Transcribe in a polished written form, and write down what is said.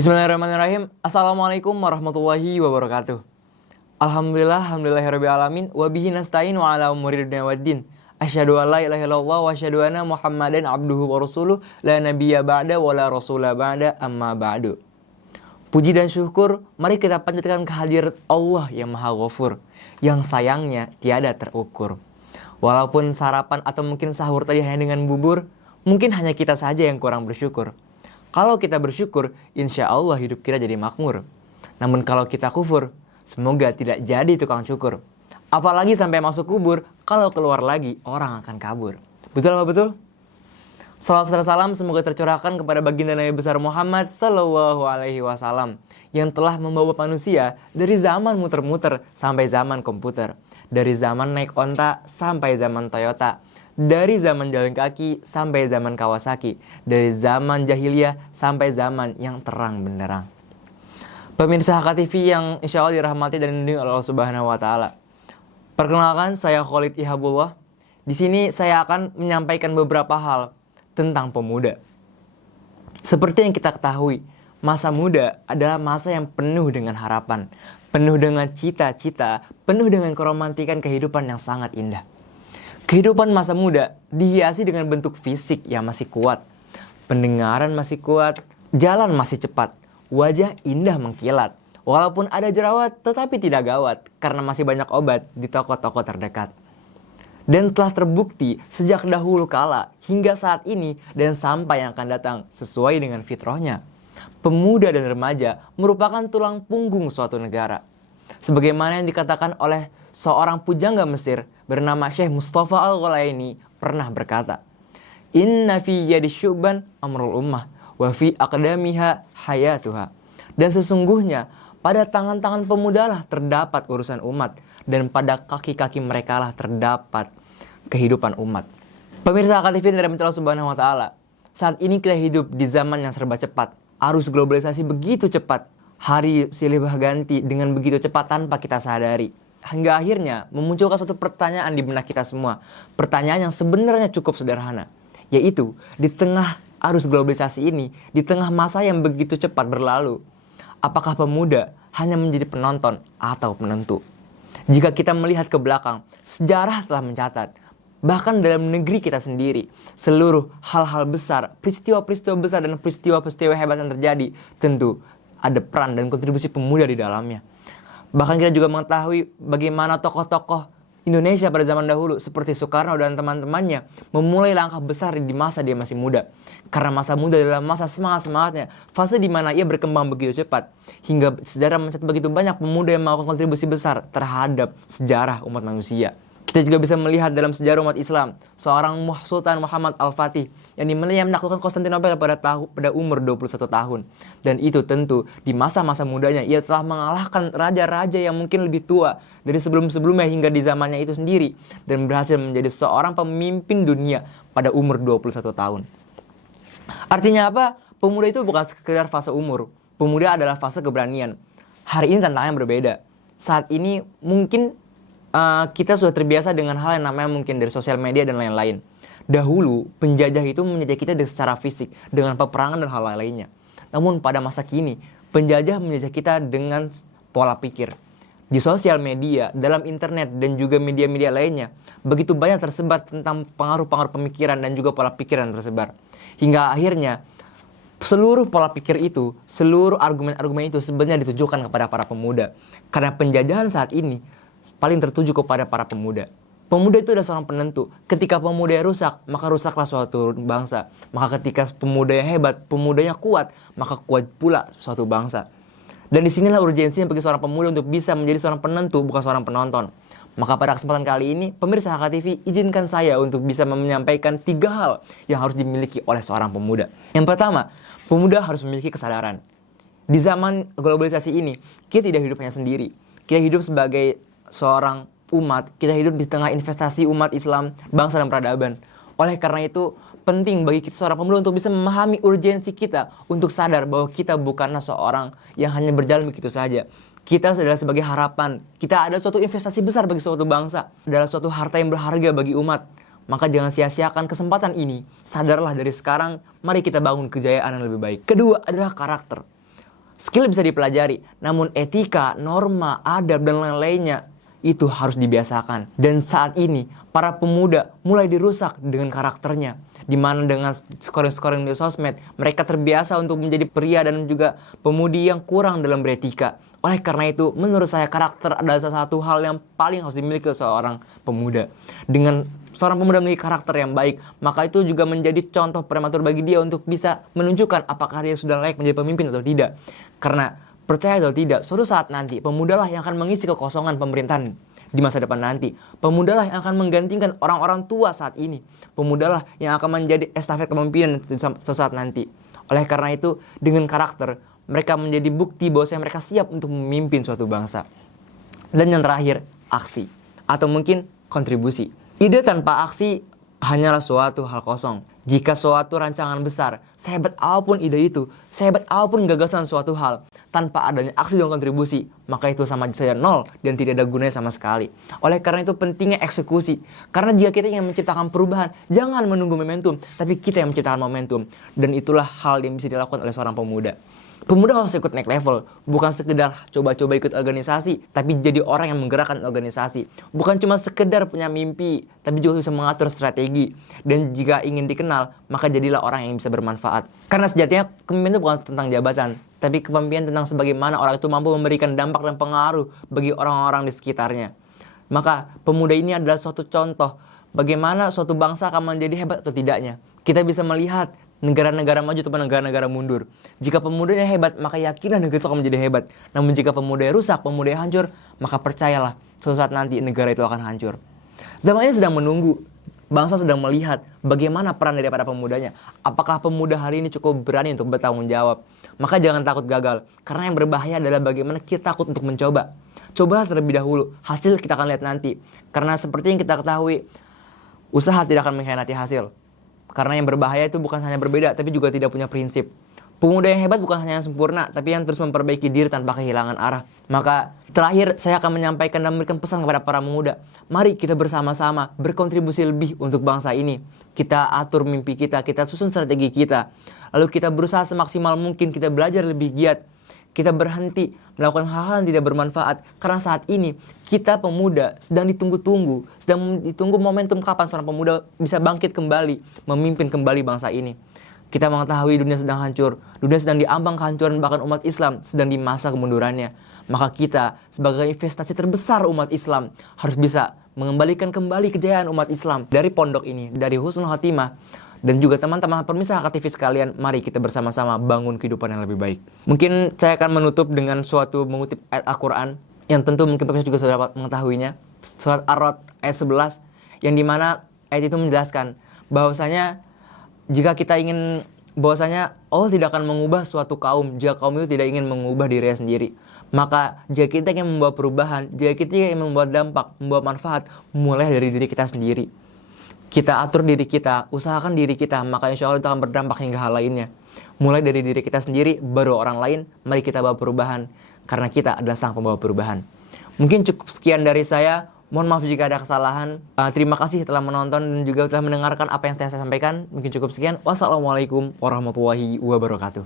Bismillahirrahmanirrahim. Assalamualaikum warahmatullahi wabarakatuh. Alhamdulillahirabbil alamin wa bihi nasta'in wa ala umuri dunya waddin. Asyhadu an la ilaha illallah wa asyhadu anna Muhammadan abduhu wa rasuluh la nabiyya ba'da wa la rasula ba'da amma ba'du. Puji dan syukur mari kita panjatkan kehadirat Allah yang Maha Ghafur, yang sayangnya tiada terukur. Walaupun sarapan atau mungkin sahur tadi hanya dengan bubur, mungkin hanya kita saja yang kurang bersyukur. Kalau kita bersyukur, insya Allah hidup kita jadi makmur. Namun kalau kita kufur, semoga tidak jadi tukang cukur. Apalagi sampai masuk kubur, kalau keluar lagi, orang akan kabur. Betul apa betul? Salawat serta salam semoga tercurahkan kepada baginda Nabi besar Muhammad Sallallahu Alaihi Wasallam yang telah membawa manusia dari zaman muter-muter sampai zaman komputer, dari zaman naik onta sampai zaman Toyota, dari zaman jalan kaki sampai zaman Kawasaki, dari zaman jahiliyah sampai zaman yang terang benderang. Pemirsa HKTV yang insya Allah dirahmati dan dilindungi oleh Allah Subhanahu Wa Taala. Perkenalkan, saya Khalid Ihabullah. Di sini saya akan menyampaikan beberapa hal tentang pemuda. Seperti yang kita ketahui, masa muda adalah masa yang penuh dengan harapan, penuh dengan cita-cita, penuh dengan keromantikan kehidupan yang sangat indah. Kehidupan masa muda dihiasi dengan bentuk fisik yang masih kuat, pendengaran masih kuat, jalan masih cepat, wajah indah mengkilat. Walaupun ada jerawat tetapi tidak gawat karena masih banyak obat di toko-toko terdekat. Dan telah terbukti sejak dahulu kala hingga saat ini dan sampai yang akan datang sesuai dengan fitrahnya. Pemuda dan remaja merupakan tulang punggung suatu negara. Sebagaimana yang dikatakan oleh seorang pujangga Mesir bernama Syekh Mustafa Al-Ghulaini pernah berkata, "Inna fi yadi syuban amrul ummah wa fi aqdamiha hayatuha." Dan sesungguhnya pada tangan-tangan pemudalah terdapat urusan umat dan pada kaki-kaki mereka lah terdapat kehidupan umat. Pemirsa HKTV dari Allah Subhanahu Wa Taala, saat ini kita hidup di zaman yang serba cepat. Arus globalisasi begitu cepat. Hari silih berganti dengan begitu cepat tanpa kita sadari. Hingga akhirnya memunculkan suatu pertanyaan di benak kita semua. Pertanyaan yang sebenarnya cukup sederhana. Yaitu, di tengah arus globalisasi ini, di tengah masa yang begitu cepat berlalu, apakah pemuda hanya menjadi penonton atau penentu? Jika kita melihat ke belakang, sejarah telah mencatat, bahkan dalam negeri kita sendiri, seluruh hal-hal besar, peristiwa-peristiwa besar dan peristiwa-peristiwa hebat yang terjadi, tentu ada peran dan kontribusi pemuda di dalamnya. Bahkan kita juga mengetahui bagaimana tokoh-tokoh Indonesia pada zaman dahulu seperti Soekarno dan teman-temannya memulai langkah besar di masa dia masih muda. Karena masa muda adalah masa semangat-semangatnya, fase di mana ia berkembang begitu cepat. Hingga sejarah mencatat begitu banyak pemuda yang melakukan kontribusi besar terhadap sejarah umat manusia. Kita juga bisa melihat dalam sejarah umat Islam, seorang Sultan Muhammad Al-Fatih yang dimana menaklukkan Konstantinopel pada umur 21 tahun. Dan itu tentu di masa-masa mudanya ia telah mengalahkan raja-raja yang mungkin lebih tua dari sebelum-sebelumnya hingga di zamannya itu sendiri. Dan berhasil menjadi seorang pemimpin dunia pada umur 21 tahun. Artinya apa? Pemuda itu bukan sekedar fase umur. Pemuda adalah fase keberanian. Hari ini tantangannya berbeda. Saat ini mungkin kita sudah terbiasa dengan hal yang namanya mungkin dari sosial media dan lain-lain. Dahulu, penjajah itu menjajah kita secara fisik, dengan peperangan dan hal lainnya. Namun pada masa kini, penjajah menjajah kita dengan pola pikir. Di sosial media, dalam internet, dan juga media-media lainnya, begitu banyak tersebar tentang pengaruh-pengaruh pemikiran dan juga pola pikiran tersebar. Hingga akhirnya, seluruh pola pikir itu, seluruh argumen-argumen itu sebenarnya ditujukan kepada para pemuda. Karena penjajahan saat ini paling tertuju kepada para pemuda. Pemuda itu adalah seorang penentu. Ketika pemuda rusak, maka rusaklah suatu bangsa. Maka ketika pemuda yang hebat, pemudanya kuat, maka kuat pula suatu bangsa. Dan disinilah urgensinya bagi seorang pemuda untuk bisa menjadi seorang penentu, bukan seorang penonton. Maka pada kesempatan kali ini, pemirsa HKTV, izinkan saya untuk bisa menyampaikan 3 hal yang harus dimiliki oleh seorang pemuda. Yang pertama, pemuda harus memiliki kesadaran. Di zaman globalisasi ini, kita tidak hidupnya sendiri. Kita hidup sebagai seorang umat, kita hidup di tengah investasi umat Islam, bangsa dan peradaban. Oleh karena itu, penting bagi kita seorang pemuda untuk bisa memahami urgensi kita untuk sadar bahwa kita bukanlah seorang yang hanya berjalan begitu saja. Kita adalah sebagai harapan, kita adalah suatu investasi besar bagi suatu bangsa, adalah suatu harta yang berharga bagi umat. Maka jangan sia-siakan kesempatan ini. Sadarlah dari sekarang, mari kita bangun kejayaan yang lebih baik. Kedua adalah karakter. Skill bisa dipelajari, namun etika, norma, adab, dan lain-lainnya itu harus dibiasakan. Dan saat ini, para pemuda mulai dirusak dengan karakternya. Di mana dengan scoring-scoring di sosmed, mereka terbiasa untuk menjadi pria dan juga pemudi yang kurang dalam beretika. Oleh karena itu, menurut saya karakter adalah salah satu hal yang paling harus dimiliki seorang pemuda. Dengan seorang pemuda memiliki karakter yang baik, maka itu juga menjadi contoh prematur bagi dia untuk bisa menunjukkan apakah dia sudah layak menjadi pemimpin atau tidak. Karena percaya atau tidak, suatu saat nanti pemudalah yang akan mengisi kekosongan pemerintahan di masa depan nanti. Pemudalah yang akan menggantikan orang-orang tua saat ini. Pemudalah yang akan menjadi estafet kepemimpinan suatu saat nanti. Oleh karena itu, dengan karakter, mereka menjadi bukti bahwa mereka siap untuk memimpin suatu bangsa. Dan yang terakhir, aksi. Atau mungkin kontribusi. Ide tanpa aksi hanyalah suatu hal kosong. Jika suatu rancangan besar, sehebat apapun ide itu, sehebat apapun gagasan suatu hal, tanpa adanya aksi dan kontribusi, maka itu sama saja nol dan tidak ada gunanya sama sekali. Oleh karena itu pentingnya eksekusi. Karena jika kita ingin menciptakan perubahan, jangan menunggu momentum, tapi kita yang menciptakan momentum. Dan itulah hal yang bisa dilakukan oleh seorang pemuda. Pemuda harus ikut naik level, bukan sekedar coba-coba ikut organisasi, tapi jadi orang yang menggerakkan organisasi. Bukan cuma sekedar punya mimpi, tapi juga bisa mengatur strategi. Dan jika ingin dikenal, maka jadilah orang yang bisa bermanfaat. Karena sejatinya kepemimpinan itu bukan tentang jabatan, tapi kepemimpinan tentang sebagaimana orang itu mampu memberikan dampak dan pengaruh bagi orang-orang di sekitarnya. Maka pemuda ini adalah suatu contoh bagaimana suatu bangsa akan menjadi hebat atau tidaknya. Kita bisa melihat negara-negara maju atau negara-negara mundur. Jika pemudanya hebat, maka yakinlah negara itu akan menjadi hebat. Namun jika pemudanya rusak, pemudanya hancur, maka percayalah suatu saat nanti negara itu akan hancur. Zamannya sedang menunggu. Bangsa sedang melihat bagaimana peran daripada pemudanya. Apakah pemuda hari ini cukup berani untuk bertanggung jawab? Maka jangan takut gagal. Karena yang berbahaya adalah bagaimana kita takut untuk mencoba. Cobalah terlebih dahulu. Hasil kita akan lihat nanti. Karena seperti yang kita ketahui, usaha tidak akan mengkhianati hasil. Karena yang berbahaya itu bukan hanya berbeda, tapi juga tidak punya prinsip. Pemuda yang hebat bukan hanya yang sempurna, tapi yang terus memperbaiki diri tanpa kehilangan arah. Maka terakhir saya akan menyampaikan dan memberikan pesan kepada para pemuda. Mari kita bersama-sama berkontribusi lebih untuk bangsa ini. Kita atur mimpi kita susun strategi kita. Lalu kita berusaha semaksimal mungkin, kita belajar lebih giat. Kita berhenti melakukan hal-hal yang tidak bermanfaat. Karena saat ini kita pemuda sedang ditunggu-tunggu. Sedang ditunggu momentum kapan seorang pemuda bisa bangkit kembali, memimpin kembali bangsa ini. Kita mengetahui dunia sedang hancur. Dunia sedang diambang kehancuran, bahkan umat Islam sedang di masa kemundurannya. Maka kita sebagai investasi terbesar umat Islam harus bisa mengembalikan kembali kejayaan umat Islam. Dari pondok ini, dari Husnul Khotimah, dan juga teman-teman pemirsa aktivis sekalian, mari kita bersama-sama bangun kehidupan yang lebih baik. Mungkin saya akan menutup dengan suatu mengutip ayat Al-Quran yang tentu mungkin pemirsa juga sudah dapat mengetahuinya. Surat Ar-Ra'd ayat 11, yang dimana ayat itu menjelaskan bahwasanya jika kita ingin, bahwasanya Allah tidak akan mengubah suatu kaum jika kaum itu tidak ingin mengubah dirinya sendiri. Maka jika kita ingin membawa perubahan, jika kita ingin membuat dampak, membuat manfaat, mulai dari diri kita sendiri. Kita atur diri kita, usahakan diri kita, maka insya Allah itu akan berdampak hingga hal lainnya. Mulai dari diri kita sendiri, baru orang lain, mari kita bawa perubahan. Karena kita adalah sang pembawa perubahan. Mungkin cukup sekian dari saya. Mohon maaf jika ada kesalahan. Terima kasih telah menonton dan juga telah mendengarkan apa yang saya sampaikan. Mungkin cukup sekian. Wassalamualaikum warahmatullahi wabarakatuh.